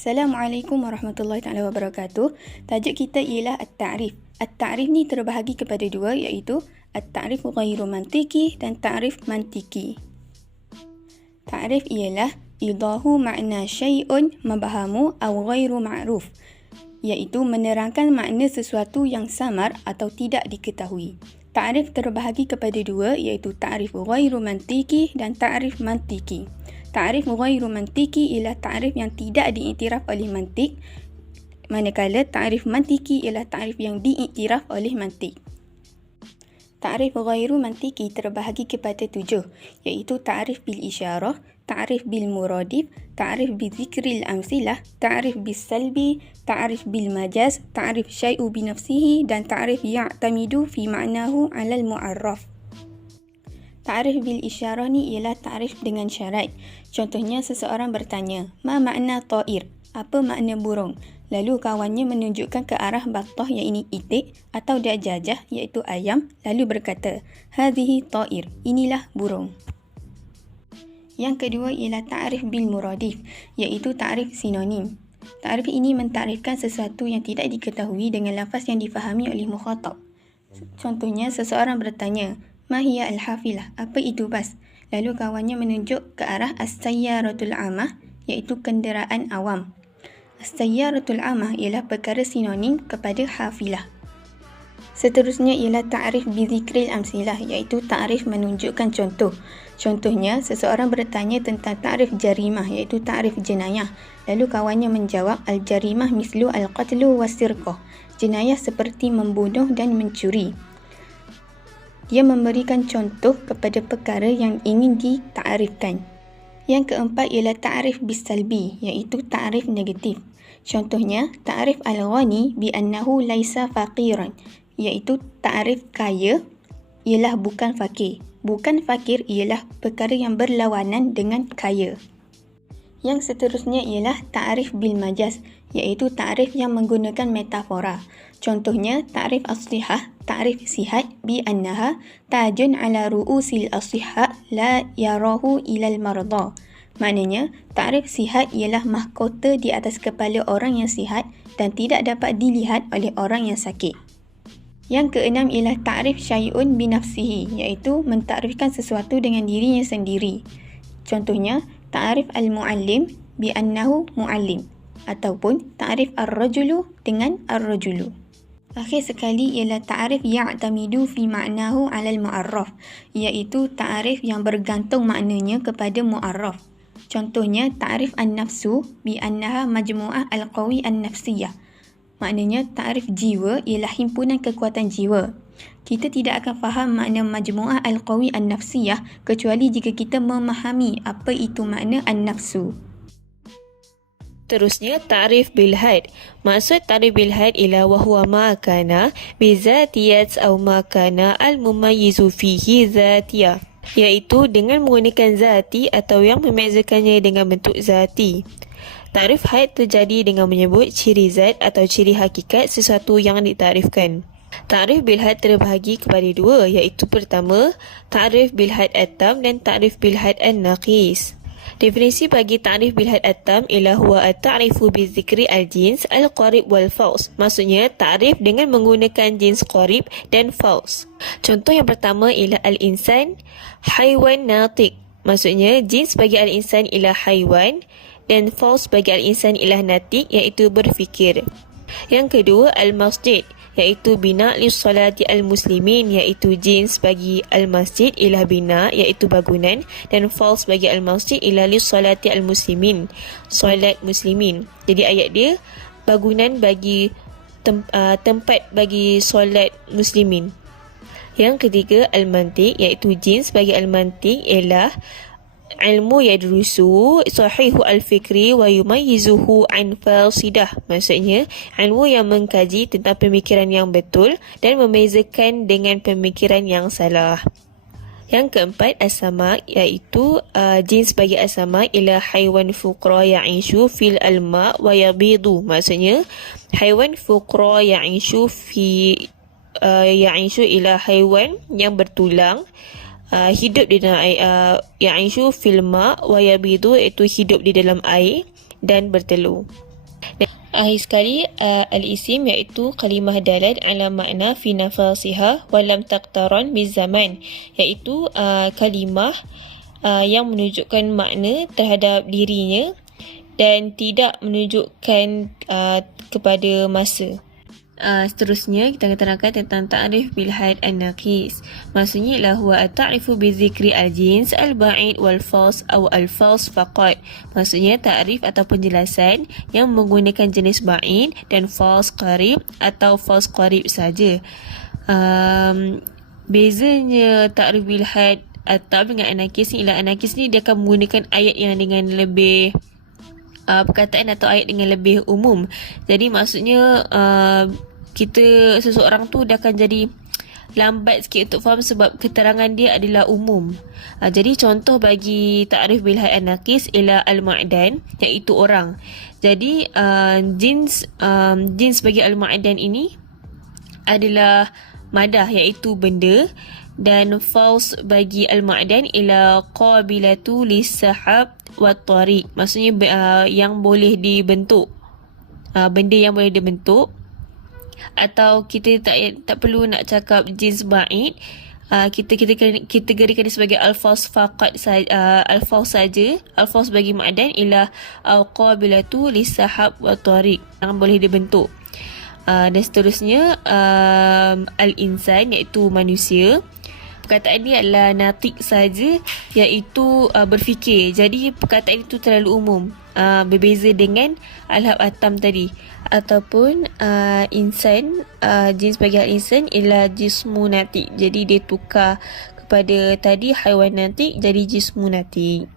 Assalamualaikum warahmatullahi taala wabarakatuh. Tajuk kita ialah at-ta'rif. At-ta'rif ni terbahagi kepada dua, iaitu at-ta'rif ghairu mantiki dan ta'rif mantiki. Ta'rif ialah idahu makna syai'un mabahamu aw ghairu ma'ruf, iaitu menerangkan makna sesuatu yang samar atau tidak diketahui. Ta'rif terbahagi kepada dua, iaitu ta'rif ghairu mantiki dan ta'rif mantiki. Ta'rif ghairu mantiki ialah ta'rif yang tidak diiktiraf oleh mantik, manakala ta'rif mantiki ialah ta'rif yang diiktiraf oleh mantik. Ta'rif ghairu mantiki terbahagi kepada tujuh, iaitu ta'rif bil isyarah, ta'rif bil muradif, ta'rif bi zikril amsilah, ta'rif bis salbi, ta'rif bil majaz, ta'rif syai'u bi nafsihi dan ta'rif ya'tamidu fi ma'nahu 'alal mu'arraf. Ta'rif bil isyarah ni ialah ta'rif dengan syarat. Contohnya, seseorang bertanya, ma makna ta'ir? Apa makna burung? Lalu kawannya menunjukkan ke arah battah yang ini itik atau dajajah iaitu ayam, lalu berkata, hadhihi ta'ir, inilah burung. Yang kedua ialah ta'rif bil muradif, iaitu ta'rif sinonim. Ta'rif ini mentarifkan sesuatu yang tidak diketahui dengan lafaz yang difahami oleh mukhatab. Contohnya, seseorang bertanya, ma hiya al-hafilah? Apa itu bas? Lalu kawannya menunjuk ke arah as-sayyaratul amah, iaitu kenderaan awam. As-sayyaratul amah ialah perkara sinonim kepada hafilah. Seterusnya ialah ta'rif bi zikril amsilah, iaitu ta'rif menunjukkan contoh. Contohnya, seseorang bertanya tentang ta'rif jarimah, iaitu ta'rif jenayah. Lalu kawannya menjawab, al-jarimah mislu al-qatlu was-sirqah. Jenayah seperti membunuh dan mencuri. Dia memberikan contoh kepada perkara yang ingin dita'rifkan. Yang keempat ialah ta'rif bis salbi, iaitu ta'rif negatif. Contohnya, ta'rif al-ghani bi annahu laisa faqiran, iaitu ta'rif kaya ialah bukan fakir. Bukan fakir ialah perkara yang berlawanan dengan kaya. Yang seterusnya ialah ta'rif bil majaz, iaitu ta'rif yang menggunakan metafora. Contohnya, ta'rif as-sihah, ta'rif sihat bi annaha tajun ala ru'usil as-sihah la yarahu ilal marda. Maknanya, ta'rif sihat ialah mahkota di atas kepala orang yang sihat dan tidak dapat dilihat oleh orang yang sakit. Yang keenam ialah ta'rif syai'un bi nafsihi, iaitu mentarifkan sesuatu dengan dirinya sendiri. Contohnya, ta'rif al-muallim bi annahu muallim, ataupun ta'rif ar-rajulu dengan ar-rajulu. Akhir sekali ialah ta'rif ya'tamidu fi ma'nahu 'alal mu'arraf, iaitu ta'rif yang bergantung maknanya kepada mu'arraf. Contohnya, ta'rif an-nafsu bi annaha majmu'ah al-qawi an-nafsiyah. Maknanya, ta'rif jiwa ialah himpunan kekuatan jiwa. Kita tidak akan faham makna majmu'ah al-qawi an-nafsiyah kecuali jika kita memahami apa itu makna an-nafsu. Terusnya, ta'rif bil had. Maksud ta'rif bil had ialah wahwa ma kana bi zatiyat atau ma kana al-mumayyizu fihi zatiyah, iaitu dengan menggunakan zati atau yang membezakannya dengan bentuk zati. Ta'rif had terjadi dengan menyebut ciri zat atau ciri hakikat sesuatu yang ditarifkan. Ta'rif bil had terbahagi kepada dua, iaitu pertama, ta'rif bil had at-tam dan ta'rif bil had an-naqis. Definisi bagi ta'rif bil had at-tam ialah huwa at-ta'rifu bi zikri al-jins al-qarib wal-faws. Maksudnya, ta'rif dengan menggunakan jins qarib dan faws. Contoh yang pertama ialah al-insan haiwan natiq. Maksudnya, jins bagi al-insan ialah haiwan dan faws bagi al-insan ialah natiq, iaitu berfikir. Yang kedua, al-masjid, iaitu bina li salati al-muslimin, iaitu jins bagi al-masjid ialah bina, iaitu bangunan, dan fals bagi al-masjid ialah li salati al-muslimin, solat muslimin. Jadi ayat dia, bangunan bagi tempat bagi solat muslimin. Yang ketiga, al-mantiq, iaitu jins bagi al-mantiq ialah ilmu yadrusu sahihu al-fikri wa yumayyizuhu an falsidah. Maksudnya, ilmu yang mengkaji tentang pemikiran yang betul dan membezakan dengan pemikiran yang salah. Yang keempat, as-samak, iaitu jins bagi as-samak ialah haiwan fuqra ya'ishu fil alma wa yabidu. Maksudnya, haiwan fuqra ya'ishu ya'ishu ialah haiwan yang bertulang, hidup di dalam air, ya'ishu fil ma' wa yabidu, iaitu hidup di dalam air dan bertelur. Akhir sekali, al-isim iaitu kalimah dalat ala makna fi nafasiha walam taqtaran bizaman, iaitu kalimah yang menunjukkan makna terhadap dirinya dan tidak menunjukkan kepada masa. Seterusnya kita akan terangkan tentang ta'rif bil haid an-naqis. Maksudnya ialah huwa at-ta'rifu bi dzikri al-jins al-ba'id wal fals atau al-fals faqat. Maksudnya ta'rif atau penjelasan yang menggunakan jenis ba'id dan fals qarib atau fals qarib saja. Bezanya ta'rif bil haid atau dengan an-naqis ni ialah an-naqis ni dia akan menggunakan ayat yang dengan lebih perkataan atau ayat dengan lebih umum. Jadi maksudnya seseorang tu dia akan jadi lambat sikit untuk faham sebab keterangan dia adalah umum. Jadi contoh bagi ta'rif bil haid an-naqis ialah al-ma'dan, iaitu orang. Jadi jins bagi al-ma'dan ini adalah madah, iaitu benda, dan fals bagi al-ma'dan ialah qabilatu lis-sahab wa tariq. Maksudnya yang boleh dibentuk, benda yang boleh dibentuk. Atau kita tak perlu nak cakap jins ba'id, kita kategorikan dia sebagai al-fals faqat al-fals saja. Al-fals bagi ma'dan ialah qabilatu lis-sahab wa tariq, yang boleh dibentuk. Dan seterusnya al-insan iaitu manusia. Perkataan ni adalah natik saja, iaitu berfikir. Jadi perkataan itu terlalu umum, berbeza dengan al-hab atam tadi. Ataupun insan, jenis bagi al-insan ialah jismu natik. Jadi dia tukar kepada tadi haiwan natik jadi jismu natik.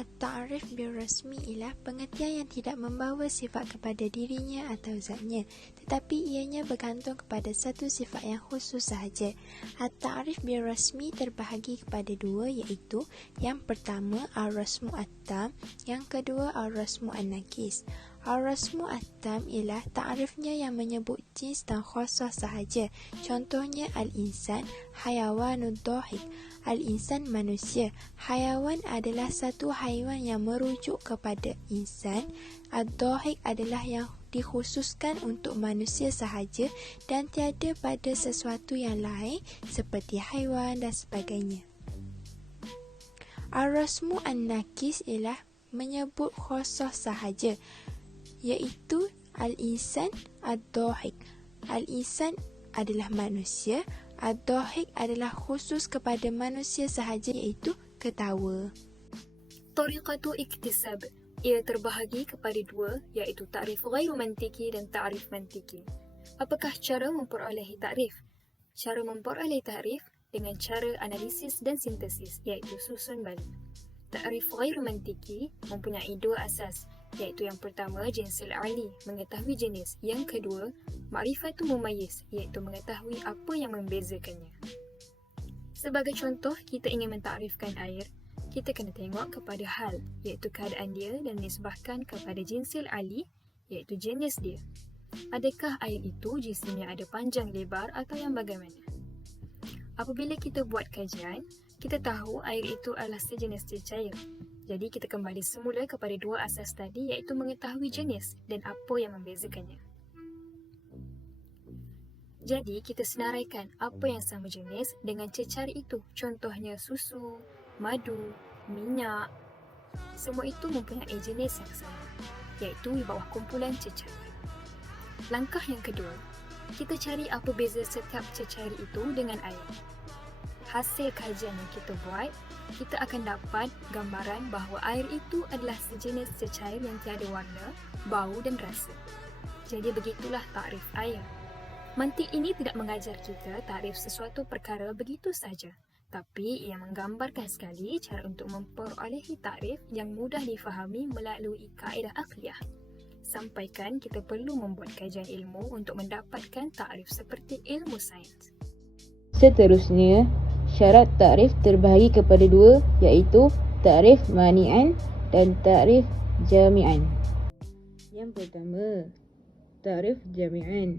At-ta'rif bil rasmi ialah pengertian yang tidak membawa sifat kepada dirinya atau zatnya, tetapi ianya bergantung kepada satu sifat yang khusus sahaja. At-ta'rif bil rasmi terbahagi kepada dua, iaitu yang pertama al-rasmu at-tam, yang kedua al-rasmu an-naqis. Al-rasmu at-tam ialah ta'rifnya yang menyebut jins dan khusus sahaja. Contohnya al-insan, hayawanud dhahik. Al-insan manusia. Hayawan adalah satu haiwan yang merujuk kepada insan. Ad-dhahik adalah yang dikhususkan untuk manusia sahaja dan tiada pada sesuatu yang lain seperti haiwan dan sebagainya. Al-rasmu an-naqis ialah menyebut khusus sahaja, iaitu al-insan ad-dhahik. Al-insan adalah manusia, ad-dhahik adalah khusus kepada manusia sahaja, iaitu ketawa. Tariqatu iktisab, ia terbahagi kepada dua, iaitu ta'rif ghairu mantiki dan ta'rif mantiki. Apakah cara memperolehi ta'rif? Cara memperoleh ta'rif dengan cara analisis dan sintesis, iaitu susun balik. Ta'rif ghairu mantiki mempunyai dua asas, iaitu yang pertama jinsil ali, mengetahui jenis. Yang kedua ma'rifatu mumayyiz, iaitu mengetahui apa yang membezakannya. Sebagai contoh, kita ingin mentakrifkan air, kita kena tengok kepada hal, iaitu keadaan dia, dan nisbahkan kepada jinsil ali, iaitu jenis dia. Adakah air itu jisimnya ada panjang lebar atau yang bagaimana? Apabila kita buat kajian, kita tahu air itu adalah sejenis cecair. Jadi kita kembali semula kepada dua asas tadi, iaitu mengetahui jenis dan apa yang membezakannya. Jadi kita senaraikan apa yang sama jenis dengan cecair itu. Contohnya susu, madu, minyak. Semua itu mempunyai jenis yang sama, iaitu di bawah kumpulan cecair. Langkah yang kedua, kita cari apa beza setiap cecair itu dengan air. Hasil kajian yang kita buat, kita akan dapat gambaran bahawa air itu adalah sejenis cecair yang tiada warna, bau dan rasa. Jadi begitulah takrif air. Mantik ini tidak mengajar kita takrif sesuatu perkara begitu saja, tapi ia menggambarkan sekali cara untuk memperolehi takrif yang mudah difahami melalui kaedah aqliyah. Sampaikan kita perlu membuat kajian ilmu untuk mendapatkan takrif seperti ilmu sains. Seterusnya, syarat ta'rif terbahagi kepada dua, iaitu ta'rif mani'an dan ta'rif jami'an. Yang pertama, ta'rif jami'an.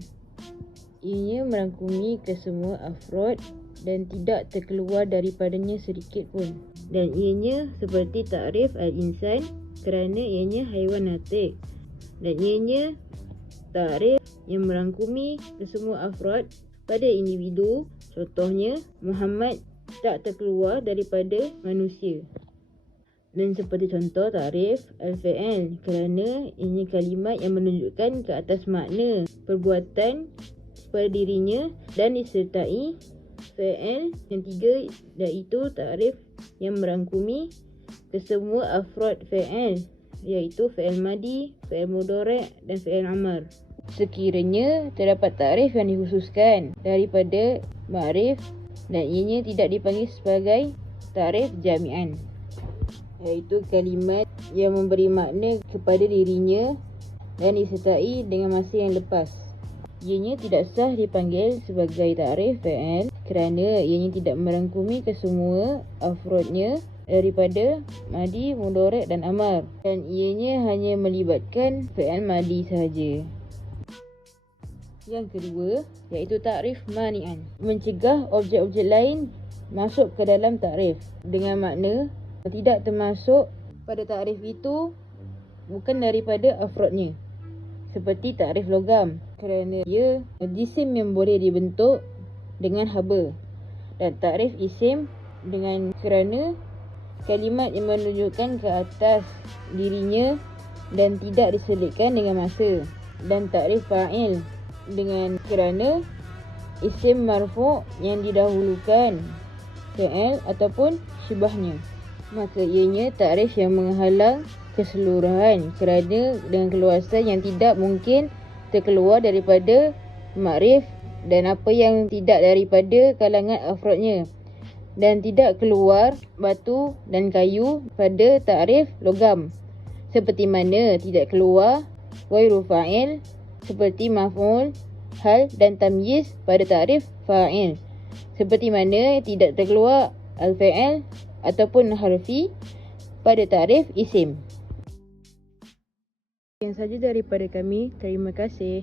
Ianya merangkumi kesemua afrod dan tidak terkeluar daripadanya sedikit pun. Dan ianya seperti ta'rif al-insan kerana ianya haiwan natik. dan ianya takrif yang merangkumi kesemua afrod pada individu. Contohnya, Muhammad tak terkeluar daripada manusia. Dan seperti contoh takrif al-fi'il, kerana ini kalimat yang menunjukkan ke atas makna perbuatan pada dirinya dan disertai fi'il yang tiga, iaitu takrif yang merangkumi kesemua afrod fi'il, iaitu fi'il madi, fi'il mudhari' dan fi'il amar. Sekiranya terdapat takrif yang dikhususkan daripada ma'rif dan ianya tidak dipanggil sebagai takrif jami'an, iaitu kalimat yang memberi makna kepada dirinya dan disertai dengan masa yang lepas. Ianya tidak sah dipanggil sebagai takrif fi'il kerana ianya tidak merangkumi kesemua afrodnya daripada madi, mudhari' dan amar, dan ianya hanya melibatkan fi'il madi sahaja. Yang kedua, iaitu takrif mani'an, mencegah objek-objek lain masuk ke dalam takrif dengan makna tidak termasuk pada takrif itu bukan daripada afrodnya, seperti takrif logam kerana ia jisim yang boleh dibentuk dengan haba, dan takrif isim dengan kerana kalimat yang menunjukkan ke atas dirinya dan tidak diselitkan dengan masa, dan takrif fa'il dengan kerana isim marfu' yang didahulukan fi'il ataupun syibahnya, maka ianya takrif yang menghalang keseluruhan kerana dengan keluasan yang tidak mungkin terkeluar daripada ma'rif dan apa yang tidak daripada kalangan afrodnya, dan tidak keluar batu dan kayu pada takrif logam, seperti mana tidak keluar ghairu fa'il seperti maf'ul, hal dan tamyiz pada takrif fa'il, seperti mana tidak terkeluar al-fi'il ataupun harfi pada takrif isim. Sekian saja daripada kami. Terima kasih.